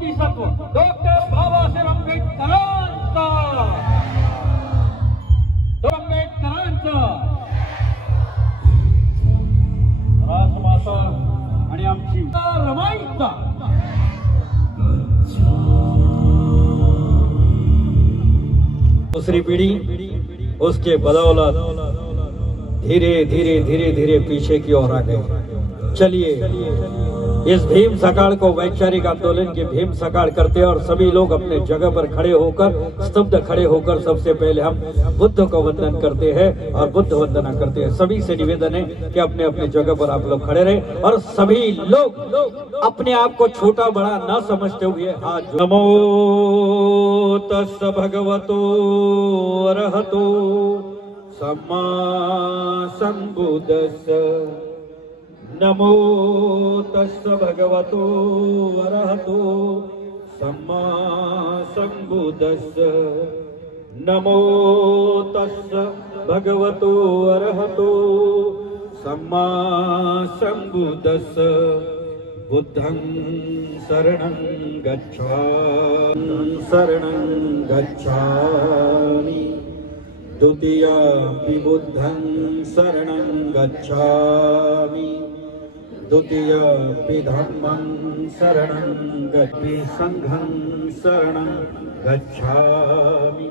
Bodhisattva doctor Babasaheb आंबेडकरांचा, आंबेडकरांचा राजमाता आणि आमची रमाईचा दूसरी पीढ़ी उसके बदौलत धीरे धीरे धीरे धीरे पीछे की ओर आ गई। चलिए इस भीम सकाळ को वैचारिक आंदोलन के भीम सकाळ करते और सभी लोग अपने जगह पर खड़े होकर स्तब्ध खड़े होकर सबसे पहले हम बुद्ध को वंदन करते हैं और बुद्ध वंदना करते हैं। सभी से निवेदन है कि अपने अपने जगह पर आप लोग खड़े रहे और सभी लोग अपने आप को छोटा बड़ा न समझते हुए हाथ। नमो तस्स भगवतो अरहतो सम्मा संबुद्धस्स। नमो तस्स भगवतो अरहतो सम्मा संबुद्धस्स। नमो तस्स भगवतो अरहतो सम्मा संबुद्धस्स। बुद्धं शरणं गच्छामि शरणं गच्छामि द्वितीयं बुद्धं शरणं गच्छामि द्वितीयं धम्मं शरणं गच्छामि संघं शरणं गच्छामि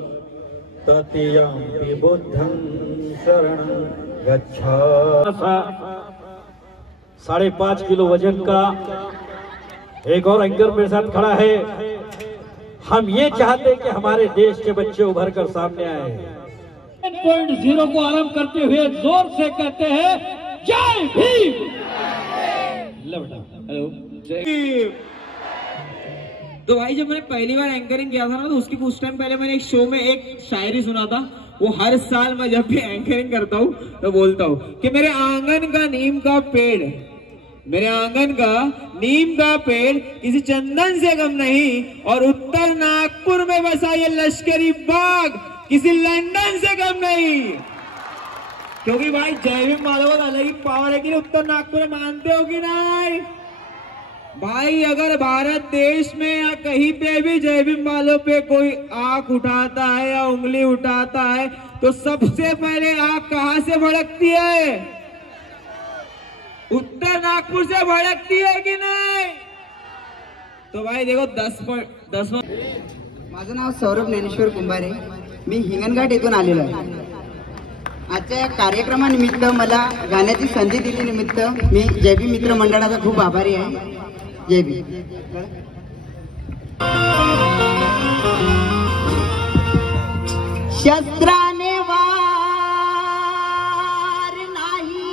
तृतीयं बुद्धं शरणं गच्छामि। 5.5 किलो वजन का एक और एंकर मेरे साथ खड़ा है। हम ये चाहते हैं कि हमारे देश के बच्चे उभर कर सामने आए। 0 को आरंभ करते हुए जोर से कहते हैं जय भीम। हेलो जय भीम। तो भाई जब मैंने पहली बार एंकरिंग किया था ना, तो उसके कुछ टाइम पहले मैंने एक शो में एक शायरी सुना था। वो हर साल मैं जब भी एंकरिंग करता हूँ तो बोलता हूँ कि मेरे आंगन का नीम का पेड़, मेरे आंगन का नीम का पेड़ किसी चंदन से कम नहीं, और उत्तर नागपुर में बसा ये लश्करी बाग किसी लंदन से कम नहीं। क्योंकि भाई जय भीम माधव अलग ही पावर है कि उत्तर नागपुर में, मानते हो कि नहीं भाई? अगर भारत देश में या कहीं पे भी जय भीम वालों पे कोई आंख उठाता है या उंगली उठाता है तो सबसे पहले आंख कहां से भड़कती है? उत्तर नागपुर से भड़कती है कि नहीं? तो भाई देखो 10 माझं नाव सौरभ ज्ञानेश्वर कुंभारे, मी हिंगणघाट येथून आलेलो आहे। आजच्या या कार्यक्रमानिमित्त मला गाण्याची संधी दिली निमित्त मी जय भीम मित्र मंडळाचा खूप आभारी आहे। जय भीम। शस्त्राने वार नाही,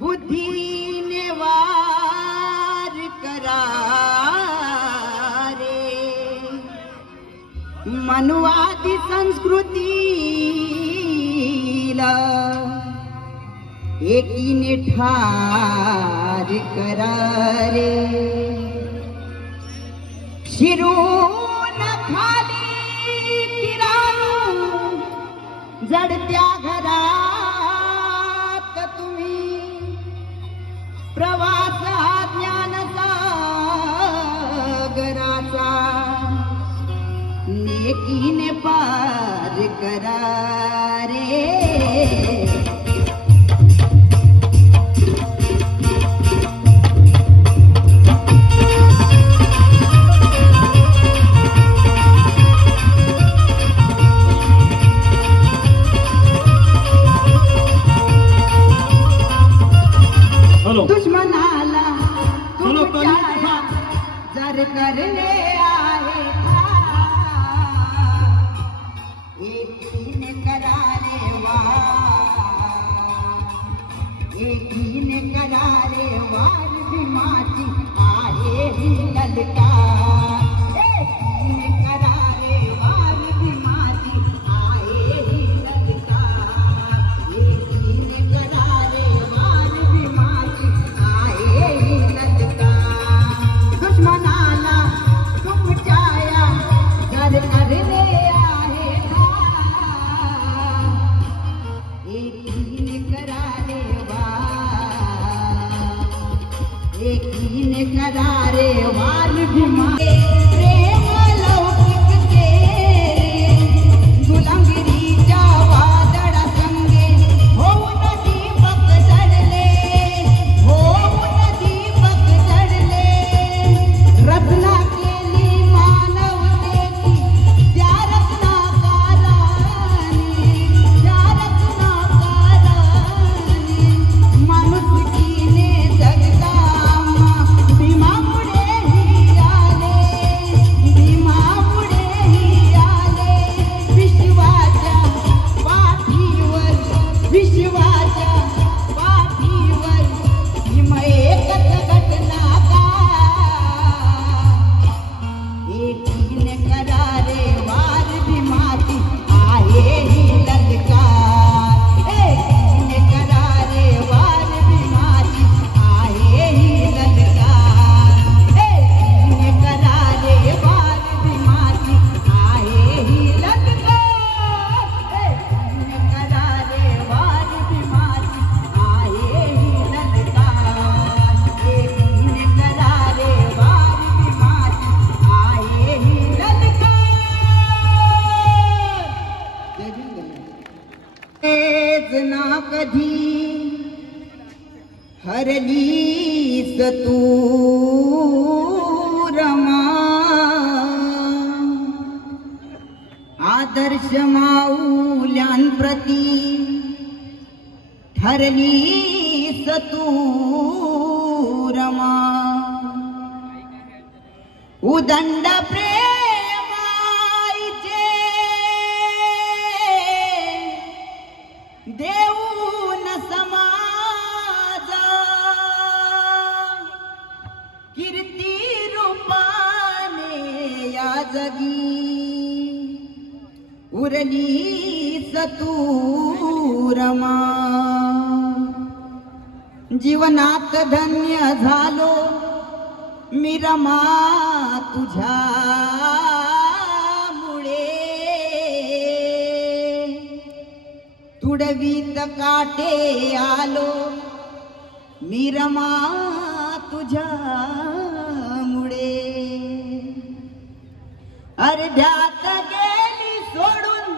बुद्धीने वार करा रे, मनुवादी संस्कृतीला एकीने ठार करा रे, शिरून खाली किराणू जडत्या घरात तुम्ही प्रवास ज्ञान सागराचा नेकीने पार करा रे। दुश्मनाला जर करणे आहे एकीने करारे वार भीमाची आहे ही ललकार, एकीने करारे वार भीमाची आहे ही ललकार, एकीने करारे वार भीमाची आहे ही ललकार। दुश्मनाला तुमच्या जर करणे आहे एकीने करारे वार, एकीने करारे वार भीमा प्रेम लौकिक केले गुलामगिरीच्या वादळा संगे होऊन दीपक जडले होऊन दीपक जडले रत्ना केली मानवतेची त्या रत्नाकाराने माणुसकीने जगता भीमामुळेही आले भीमामुळेही आले विश्वाच्या पाठीवर विश्वाच्या पाठीवर भीम एकच घटनाकार एकीने करारे वार भीमाची आहे ही ललकार एकीने करारे वार भीमाची आहे ही ललकार एकीने करारे वार भीमाची आहे ही ललकार एकीने करारे वार भीमाची आहे ही ललकार एकीने करारे वार भीमाची आहे ही ललकार तेच ना कधी हरलीस तू रमा आदर्श माऊल्यांप्रती ठरलीस तू रमा उदंड प्रेमाईचे देऊन समाज कीर्ती रूपाने या जगी उरलीस तू रमा जीवनात धन्य झालो मी रमा तुझ्यामुळे तुडवीत काटे आलो मी रमा तुझ्यामुळे अर्ध्यात गेली सोडून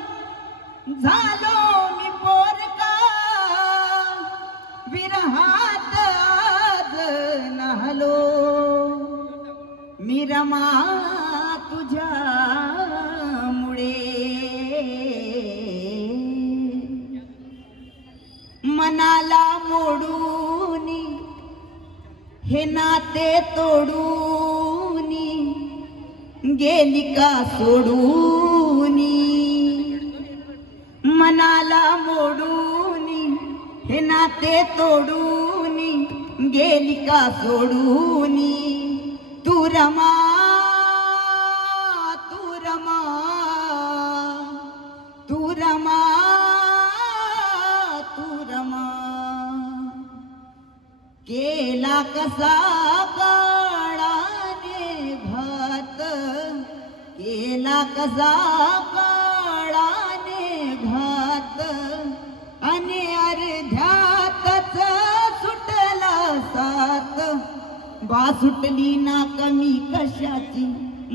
झालो मी पोरका विरहात आज नाहलो मी रमा तुझ्यामुळे मनाला मोडूनी हे नाते तोडूनी गेली का सोडूनी मनाला मोडूनी हे नाते तोडूनी गेली का सोडूनी तू रमा तू रमा तू रमा तू रमा केला कसा काळाने घात केला कसा काळाने घात आणि अर्ध्यातच सुटला सात बा सुटली ना कमी कशाची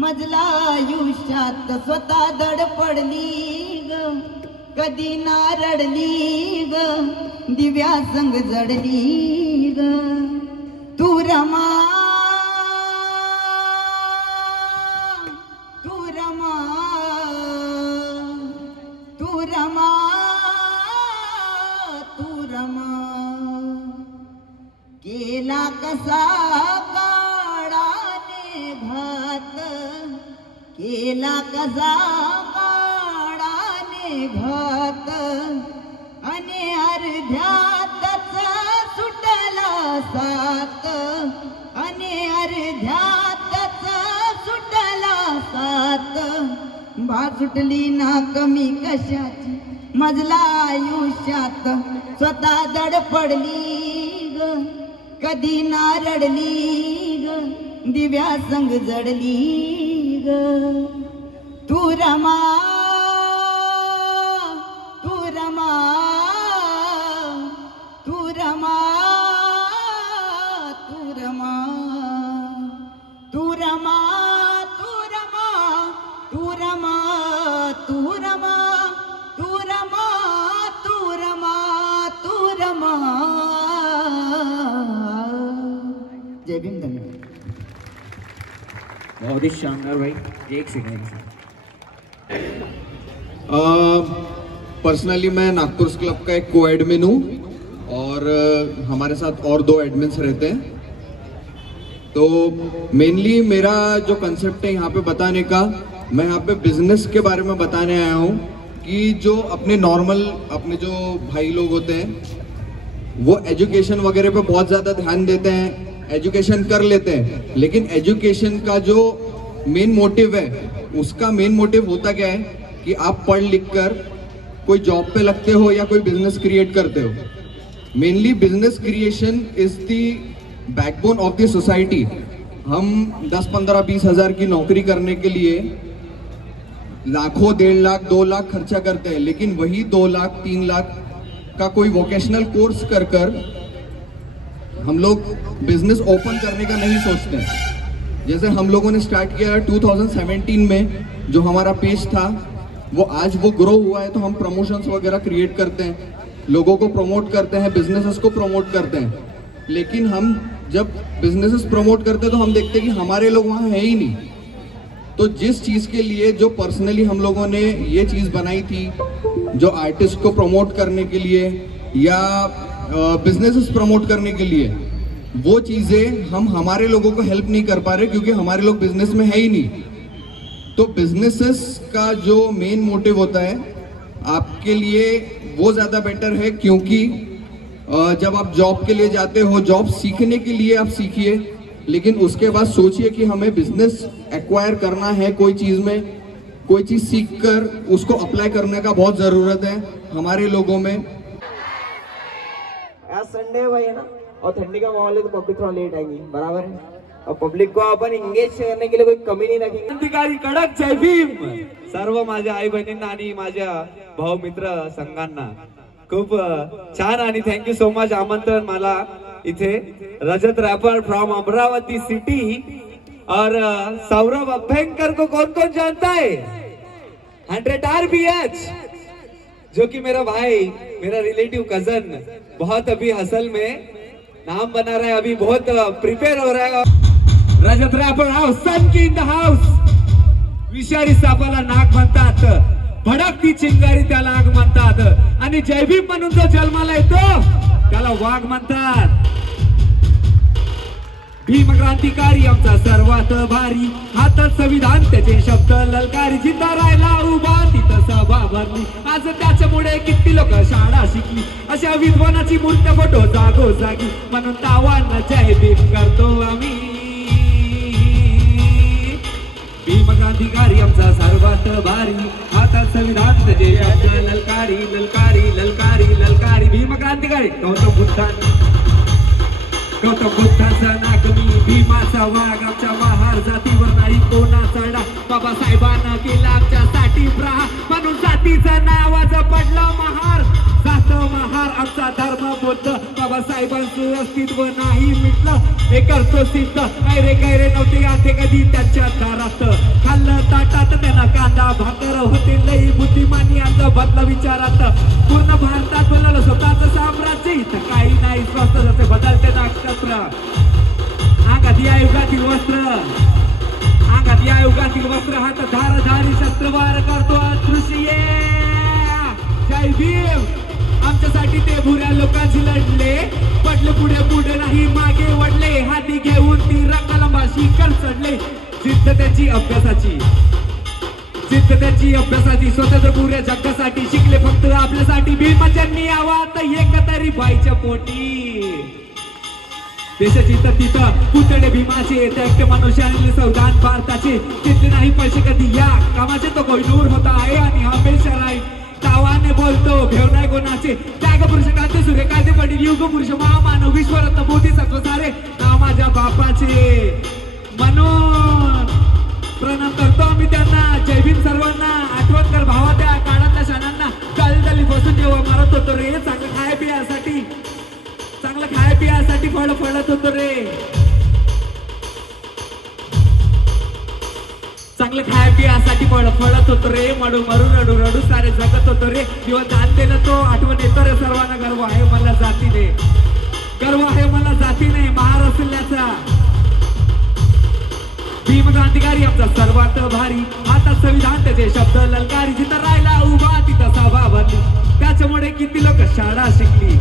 मजला आयुष्यात स्वतः धडपडली ग कधी ना रडली ग दिव्या संग जडली ग तू रमा तू रमा तू रमा तू रमा केला कसा काळाने घात केला कसा काळाने घात आणि अर्ध्यातच सुटला सात आणि अर्ध्यातच सुटला सात बा सुटली ना कमी कशाची मजला आयुष्यात स्वतः धडपडली ग कधी ना रडली ग दिव्या संग जडली ग तू रमा तू रमा तू रमा तू रमा रमा तू रमा तू रमा तू रमा तू रमा तू रमा तू रमा तू रमा. जय भीम. धन्यवाद. बहुत ही शानदार भाई. एक सेकंड. पर्सनली मैं नागपुर क्लब का एक को एडमिन हूँ और हमारे साथ और 2 एडमिन्स रहते हैं. तो मेनली मेरा जो कंसेप्ट है यहाँ पे बताने का, मैं यहाँ पे बिजनेस के बारे में बताने आया हूँ कि जो अपने जो भाई लोग होते हैं वो एजुकेशन वगैरह पे बहुत ज़्यादा ध्यान देते हैं, एजुकेशन कर लेते हैं, लेकिन एजुकेशन का जो मेन मोटिव है उसका मेन मोटिव होता क्या है कि आप पढ़ लिख कर कोई जॉब पे लगते हो या कोई बिजनेस क्रिएट करते हो. Mainly business creation is the backbone of the society. हम 10, 15, 20 हज़ार की नौकरी करने के लिए लाखों, 1.5 लाख, 2 लाख खर्चा करते हैं, लेकिन वही 2 लाख, 3 लाख का कोई वोकेशनल कोर्स कर हम लोग बिजनेस ओपन करने का नहीं सोचते हैं. जैसे हम लोगों ने स्टार्ट किया 2017 में, जो हमारा पेज था वो ग्रो हुआ है. तो हम प्रमोशंस वगैरह क्रिएट करते हैं, लोगों को प्रमोट करते हैं, बिजनेसेस को प्रमोट करते हैं. लेकिन हम जब बिजनेसेस प्रमोट करते हैं तो हम देखते हैं कि हमारे लोग वहाँ है ही नहीं. तो जिस चीज़ के लिए जो पर्सनली हम लोगों ने ये चीज़ बनाई थी, जो आर्टिस्ट को प्रमोट करने के लिए या बिजनेसेस प्रमोट करने के लिए, वो चीज़ें हम हमारे लोगों को हेल्प नहीं कर पा रहे क्योंकि हमारे लोग बिजनेस में है ही नहीं. तो बिजनेसेस का जो मेन मोटिव होता है आपके लिए वो ज़्यादा बेटर है, क्योंकि जब आप जॉब के लिए जाते हो, जॉब सीखने के लिए आप सीखिए, लेकिन उसके बाद सोचिए कि हमें बिजनेस एक्वायर करना है, कोई चीज़ सीख कर उसको अप्लाई करने का बहुत ज़रूरत है हमारे लोगों में. आज संडे भाई है ना, और ठंडी का माहौल है तो पब्लिक थोड़ा लेट आएगी, बराबर है. और पब्लिक को आपण एंगेज करने के लिए कोई कमी नहीं रखेंगे. क्रांतिकारी कडक जय भीम. सर्व माझ्या आई बहिणींना आणि माझ्या भाऊ मित्र संघांना खूप छान आणि थँक्यू सो मच आमंत्रण मला इथे. रजत रैपर फ्रॉम अमरावती सिटी और सौरभ अभ्यंकर को कौन कौन जानता है? 100 RPH, जो कि मेरा भाई, मेरा रिलेटिव कजन, बहुत अभी हसल में नाम बना रहा है, अभी बहुत प्रिपेयर हो रहा है. रजत रॅपर हाऊस, सन की इन द हाऊस. विषारी सापाला नाग म्हणतात, भडकती चिंगारी त्याला आग म्हणतात, आणि जय भीम म्हणून जो जन्माला येतो त्याला वाघ म्हणतात. भीम क्रांतिकारी आमचा सर्वात भारी, हातात संविधान त्याचे शब्द ललकारी, जिंदा राहिला उभा तिथं सभा भरली. आज त्याच्यामुळे किती लोक शाळा शिकली, अशा विद्वानाची मूर्त फोटो जागोजागी, म्हणून तावांना जय भीम करतो आम्ही. भीम क्रांतिकारी आमचा सर्वात भारी, हातात संविधान त्याचे शब्द ललकारी ललकारी ललकारी ललकारी. भीम क्रांतिकारी गौतम बुद्धाचा नागमी, भीमाचा वाघ आमच्या महार, जातीवर नाही कोणाचा डाग, बाबासाहेबांना केला आमच्यासाठी प्रहार, म्हणून जातीचं नावाचं पडलं महार. जात महार आमचा धर्म बोलत, बाबासाहेबांचं अस्तित्व नाही मिटलं, हे करतो सिद्ध. कैरे नव्हते आते कधी त्यांच्या दारात, खाल्लं ताटात त्यांना कांदा भाकर, होते लई बुद्धिमानी यांचं बदल विचारात. पूर्ण भारतात बनवलं स्वतःच साम्राज्य, इथं काही नाही स्वस्त जसे बदलते नक्षत्र. अंगात या युगातील वस्त्र, हात धारधारी शस्त्रवार करतो अदृश्य. जय भीम. आमच्यासाठी ते भुऱ्या लोकांशी लढले, पडले पुढे नाही मागे वडले, हाती घेऊन ती रंगलंबाशी कर चढले. जिद्द त्याची अभ्यासाची, स्वतंत्र पुऱ्या जगासाठी, शिकले फक्त आपल्यासाठी. भीमाच्यांनी आवाज एक तरी बाईच्या पोटी. देशाची तर तिथं पुतळे भीमाचे, एकटे मनुष्याने संविधान भारताचे, तिथले नाही पैसे कधी या कामाचे, तो कोहिनूर होता आहे आणि हमेशा राहील. तावाने बोलतो भेव नाही कोणाचे, त्याग पुरुष कांते सूर्य कांते पडील, युग पुरुष महामानव विश्वरत्न बोधिसत्व सारे नाव माझ्या बापाचे. म्हणून प्रणाम करतो आम्ही त्यांना. जय भीम सर्वांना. आठवण कर भावा त्या काळातल्या क्षणांना, चाली बसून जेव्हा मारत होतो रे, चांगलं खाय पियासाठी फळ फळत होतो रे. चांगलं खाय पियासाठी पळत होतो रे, मडू मरू रडू रडू सारे जगत होतो रे. दिवस जाणते ना तो आठवण येतो रे सर्वांना. गर्व आहे मला जातीने, गर्व आहे मला जातीने महाराष्ट्राचा. भीम क्रांतिकारी आमचा सर्वात भारी, हातात संविधान त्याचे शब्द ललकारी. जिथं राहिला उभा तिथं सभा भरली, त्याच्यामुळे किती लोक शाळा शिकली.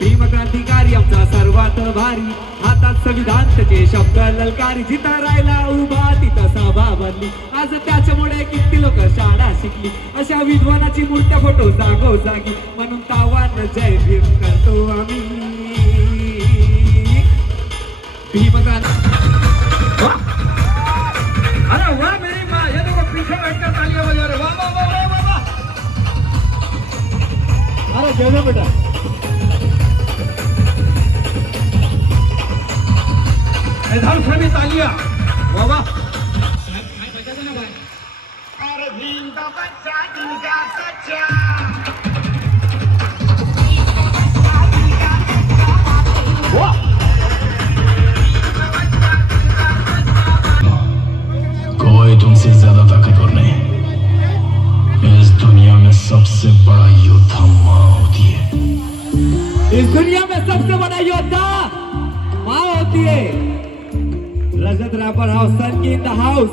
भीम क्रांतिकारी आमचा सर्वात भारी, हातात संविधान त्याचे शब्द ललकारी. जिथं राहिला उभा तिथं सभा भरली, आज त्याच्यामुळे किती लोक शाळा शिकली. अशा विद्वानाची मूर्त्या फोटो जागोजागी, म्हणून तावान जय भीम करतो आम्ही. भीम अरे वाह मेरी माँ, ये देखो पीछे बैठकर तालियां बजा रहे. वाह वाह वाह वाह वाह. अरे दे दो बेटा. इधर से भी तालियां. वाह वाह. अरे भीम का बच्चा दिल का सच्चा. कोई तुमसे ज्यादा ताकतवर नहीं. इस दुनिया में सबसे बड़ा योद्धा माँ होती है. इस दुनिया में सबसे बड़ा योद्धा माँ होती है. रजत रैपर हाउस, सन की इन द हाउस.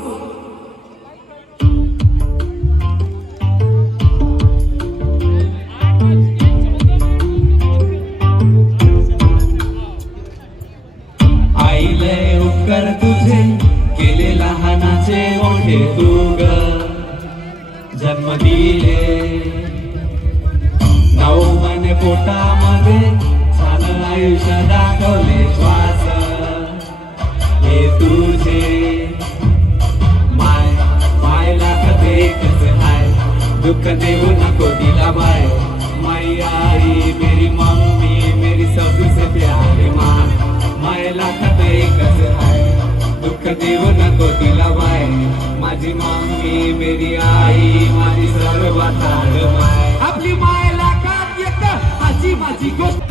आईले उपकार तुझे केले लहानाचे मोठे तू ग. जन्म दिले 9 महिने पोटामध्ये, छान आयुष्य दाखवले श्वास. हे तुझे मायला कधी कसे हाय, दुःख देऊ नको दिला बाय. माई आई मेरी मम्मी मेरी सबसे प्यारी माँ, मायला कधी कसे हाय, दुःख देऊ नको दिला बाय. माझी मम्मी मेरी आई माझी सर्वात माय. आपली मायला का येत माझी माझी गोष्ट.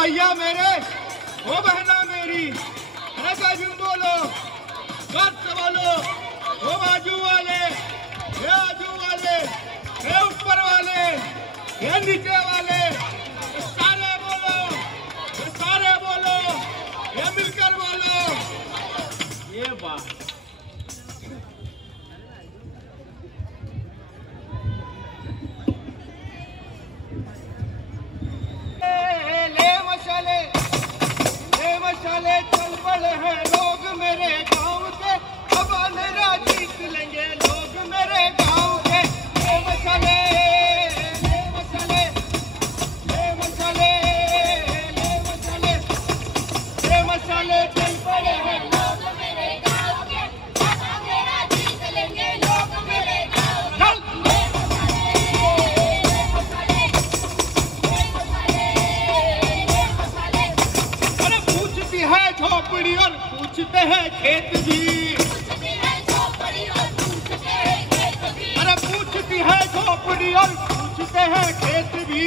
भैया मेरे, ओ बहना मेरी, अरे जय भीम बोलो, गद से बोलो, ओ बाजू वाले, ये आजू वाले, ये ऊपर वाले, ये नीचे वाले, ये सारे बोलो, ये मिलकर बोलो. मशाले चल पड़े हैं लोग मेरे गांव के, अब अंधेरा जीत लेंगे लोग मेरे गांव के। ले मशाले ले मशाले ले मशाले ले मशाले ले मशाले चल पड़े हैं लोग मेरे गांव के, अब अंधेरा जीत लेंगे लोग मेरे गांव के। झोपड़ी और पूछते हैं खेत भी, अरे पूछती है झोपड़ी और पूछते हैं खेत भी,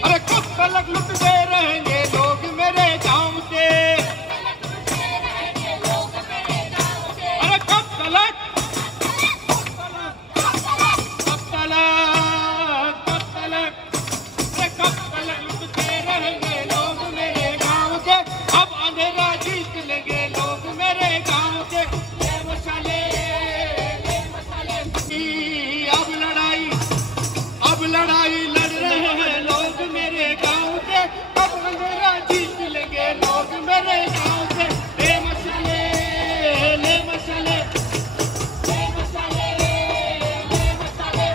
अरे कब तलक लुटते रहेंगे लोग मेरे गांव के, अरे कब तलक लुटते रहेंगे लोग मेरे गांव के, अब अंधेरा जीत लेंगे लोग मेरे गांव के। ले मशाले अब लड़ाई लड़ रहे हैं लोग मेरे गांव के, अब अंधेरा जीत लेंगे लोग मेरे गांव के। ले मशाले ले मशाले ले मशाले ले मशाले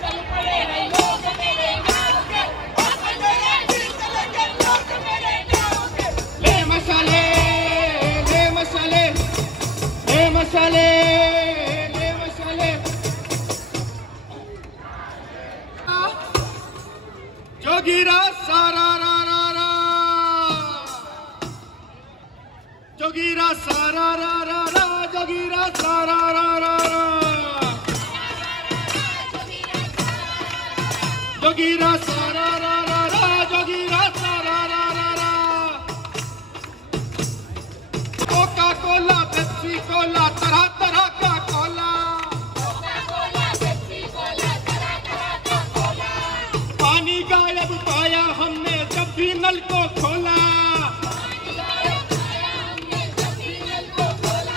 चल पड़े हैं लोग मेरे गांव के, अब अंधेरा जीत लेंगे लोग मेरे गांव के। ले मशाले ले मशाले ले मशाले ले मशाले जोगीरा सारा रा रा रा, जोगीरा सारा रा रा रा, जोगीरा सारा रा रा रा, जोगीरा सारा रा रा रा, जोगीरा सारा रा रा रा। कोका कोला पेप्सी कोला तरह तरह का कोला, पानी गायब पाया हमने जब भी नल को खोला,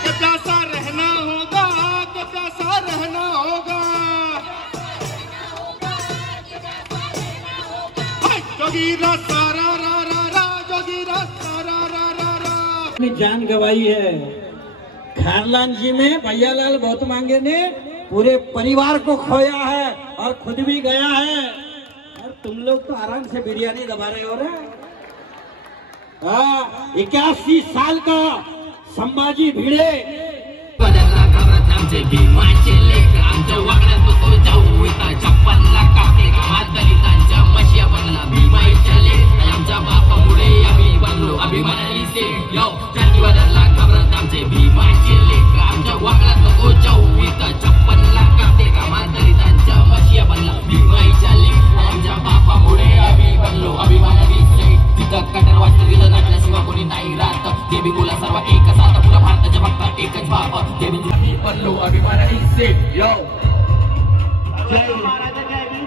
कि प्यासा रहना होगा, कि प्यासा रहना होगा। जोगीरा सारा रा रा रा, जोगीरा सारा रा रा रा। अपनी जान गंवाई है। खारलान जी में भैयालाल बहुत मांगे ने पूरे परिवार को खोया है और खुद भी गया है, और तुम लोग तो आराम से बिरयानी दबा रहे हो रे। 81 साल का संभाजी भिडे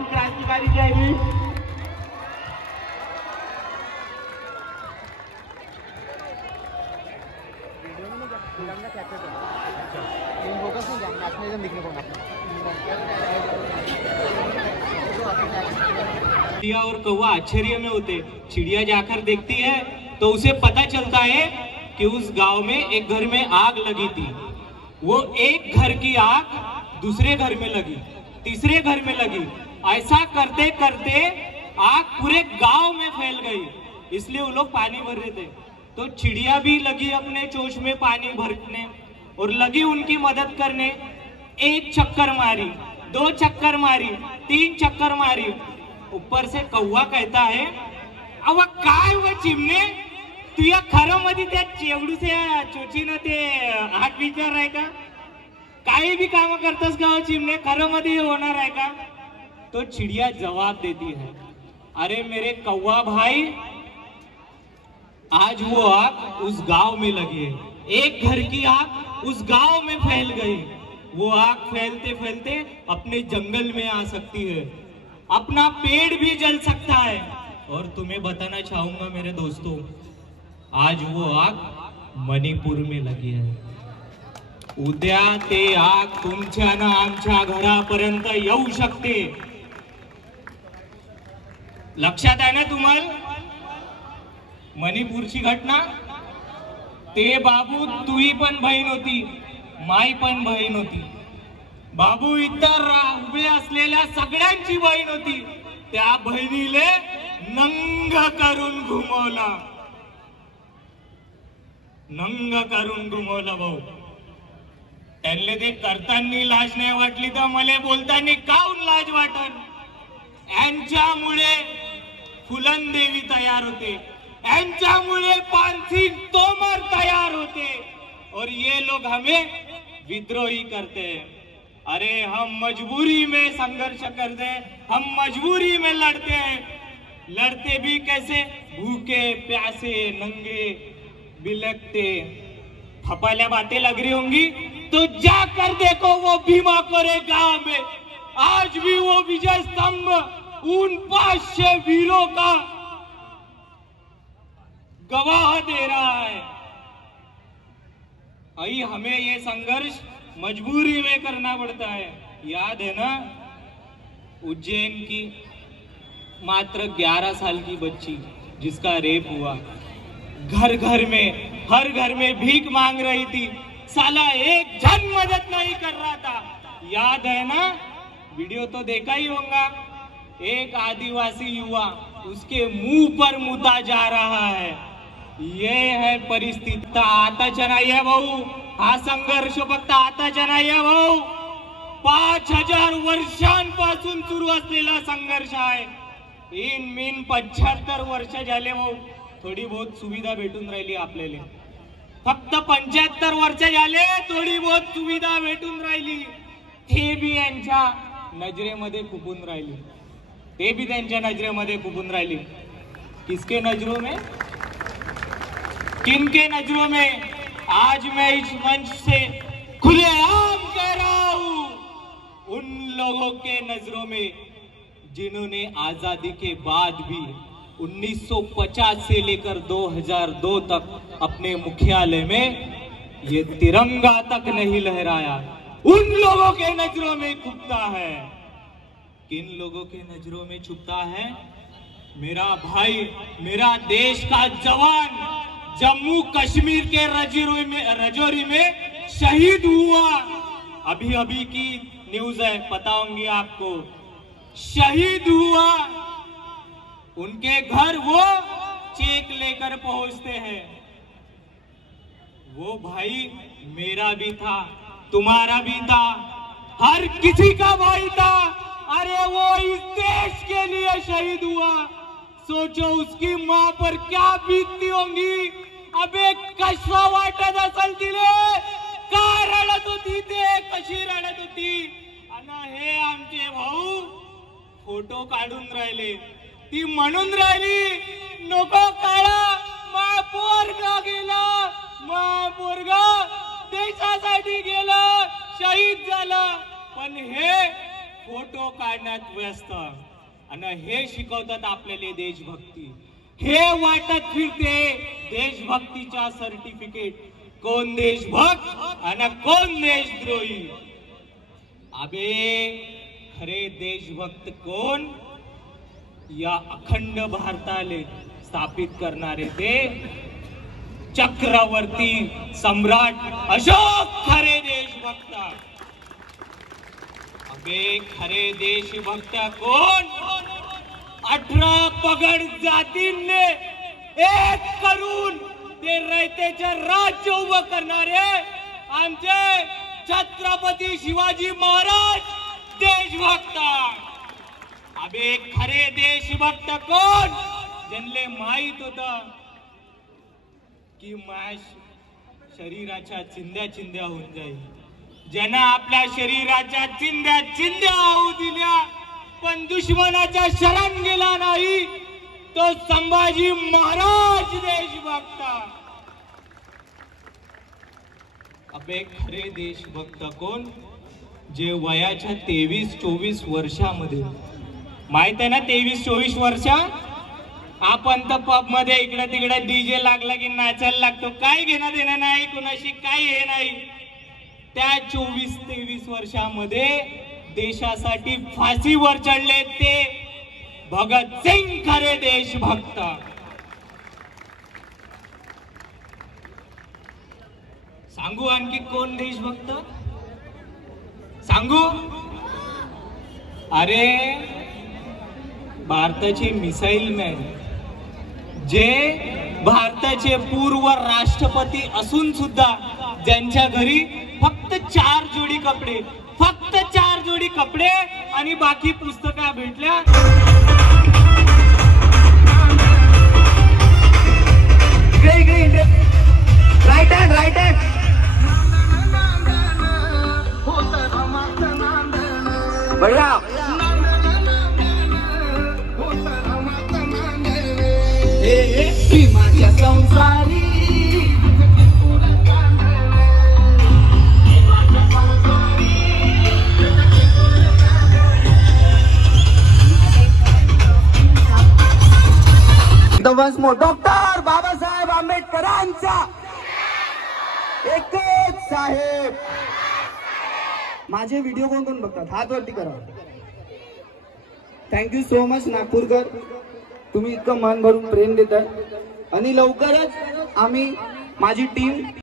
क्रांतिकारी जय भीम। चिड़िया और कौवा आश्चर्य में होते। चिड़िया जाकर देखती है तो उसे पता चलता है कि उस गांव में एक घर में आग लगी थी। वो एक घर की आग दूसरे घर में लगी, तीसरे घर में लगी, ऐसा करते करते आग पूरे गांव में फैल गई। इसलिए वो लोग पानी भर रहे थे। तो चिड़िया भी लगी अपने चोंच में पानी भरने और लगी उनकी मदद करने। एक चक्कर मारी, 2 चक्कर मारी, 3 चक्कर मारी। ऊपर से कौवा कहता है, अव काय व चिमणे तुझ्या खरमध्ये त्या चेवडूच्या चोचीनं ते हात विचार आहे का? काही भी काम करतस का चिमणे, खरमध्ये होणार आहे का? तो चिड़िया जवाब देती है, अरे मेरे कौवा भाई, आज वो आग उस गांव में लगी है। एक घर की आग उस गांव में फैल गई। वो आग फैलते फैलते अपने जंगल में आ सकती है, अपना पेड़ भी जल सकता है। और तुम्हें बताना चाहूंगा मेरे दोस्तों, आज वो आग मणिपुर में लगी है। उद्या ते आग तुमच्या ना आमच्या घरापर्यंत येऊ शकते। लक्षात आहे ना तुम्हाला मणिपूरची घटना? ते बाबू तुही पण बहीण होती, माई पण बहीण होती. बाबू इतर उभे असलेल्या सगळ्यांची बहीण होती. त्या बहिणीले नंग करून घुमवला, नंग करून घुमवलं भाऊ. त्यांना ते करताना लाज नाही वाटली तर मला बोलताना काऊन लाज वाटन? यांच्यामुळे फुलनदेवी तयार होते, यांच्यामुळे पानसिंग तोमर तयार होते और ये लोग हमें विद्रोही करते हैं. अरे हम मजबूरी में संघर्ष करते हैं, हम मजबूरी में लड़ते हैं. लड़ते भी कैसे? भूखे प्यासे नंगे बिलखते. थपाल्या बातें लग रही होंगी तो जाकर देखो वो भीमा कोरे गांव में आज भी वो विजय स्तंभ उन 500 वीरों का गवाह दे रहा है. अभी हमें ये संघर्ष मजबूरी में करना पड़ता है. याद है ना उज्जैन की मात्र 11 साल की बच्ची जिसका रेप हुआ, घर घर में हर घर में भीख मांग रही थी, साला एक जन मदद नहीं कर रहा था. याद है ना? वीडियो तो देखा ही होगा. एक आदिवासी युवा उसके मुंह पर मुता जा रहा है. ये है परिस्थिती. आताच्या नाही आहे भाऊ, हा संघर्ष फक्त आताच्या नाही आहे भाऊ. 5000 वर्षांपासून सुरू असलेला संघर्ष आहे. इन 75 वर्ष झाले भाऊ. थोडी बहुत सुविधा भेटून राहिली आपल्याला. फक्त 75 वर्ष झाले थोडी बहुत सुविधा भेटून राहिली. ते बी यांच्या नजरेमध्ये खुपून राहिली, ते बी त्यांच्या नजरेमध्ये खुपून राहिली. किसके नजरों में, किनके नजरों में? आज मैं इस मंच से खुलेआम कह रहा हूं, उन लोगों के नजरों में जिन्होंने आजादी के बाद भी 1950 से लेकर 2002 तक अपने मुख्यालय में ये तिरंगा तक नहीं लहराया. उन लोगों के नजरों में छुपता है. किन लोगों के नजरों में छुपता है? मेरा भाई, मेरा देश का जवान जम्मू कश्मीर के रजौरी में शहीद हुआ. अभी अभी की न्यूज है, पता होंगी आपको. शहीद हुआ. उनके घर वो चेक लेकर पहुंचते हैं. वो भाई मेरा भी था, तुम्हारा भी था, हर किसी का भाई था. अरे वो इस देश के लिए शहीद हुआ. सोचो उसकी माँ पर क्या बीतती होंगी. अबे कशा वाटत असेल तिले, का रडत होती, ते कशी रडत होती. आणि हे आमचे भाऊ फोटो काढून राहिले. ती म्हणून राहिली नको काढा, मा पोरगा गेला, मा पोरगा देशासाठी गेला, शहीद झाला. पण हे फोटो काढण्यात व्यस्त आणि हे शिकवतात आपल्याला देशभक्ती. हे वाटत फिरते देशभक्तीचा सर्टिफिकेट. कोण देशभक्त आणि कोण देशद्रोही. अबे खरे देशभक्त कोण? या अखंड भारताले स्थापित करणारे ते चक्रवर्ती सम्राट अशोक खरे देशभक्त. अबे खरे देशभक्त कोण? 18 पगड जातींनी एक करून ते रयतेचे राज्य उभं करणारे आमचे छत्रपती शिवाजी महाराज देशभक्त. अबे खरे देशभक्त कोण? ज्यांना माहित होत की माझ्या शरीराच्या चिंध्या चिंध्या होऊन जाईल, ज्यांना आपल्या शरीराच्या चिंध्या चिंध्या होऊ दिल्या पण दुश्मनाच्या शरण गेला नाही, तो संभाजी महाराज देशभक्त. अबे खरे देशभक्त कोण? जे वयाच्या 23-24 वर्षामध्ये, माहित आहे ना 23-24 वर्ष, आपण तर पब मध्ये इकडे तिकडे डीजे लागला की नाचायला लागतो, काय घेणं देणं नाही कुणाशी, काय हे नाही. त्या 24-23 वर्षामध्ये देशासाठी फाशीवर चढले ते भगत सिंग खरे देशभक्त. सांगू आणखी कोण देशभक्त सांगू? अरे भारताचे मिसाईल मॅन, जे भारताचे पूर्व राष्ट्रपती असून सुद्धा ज्यांच्या घरी फक्त 4 जोडी कपडे, फक्त 4 जोडी कपडे आणि बाकी पुस्तकं भेटल्या. राईट हँड बढिया. माझ्या संसारी डॉक्टर बाबासाहेब आंबेडकरांचा एकच साहेब. माझे व्हिडिओ कोण कोण बघतात हात वरती करा. थँक्यू सो मच नागपूरकर, तुम्ही इतकं मन भरून प्रेम देताय. आणि लवकरच आम्ही माझी टीम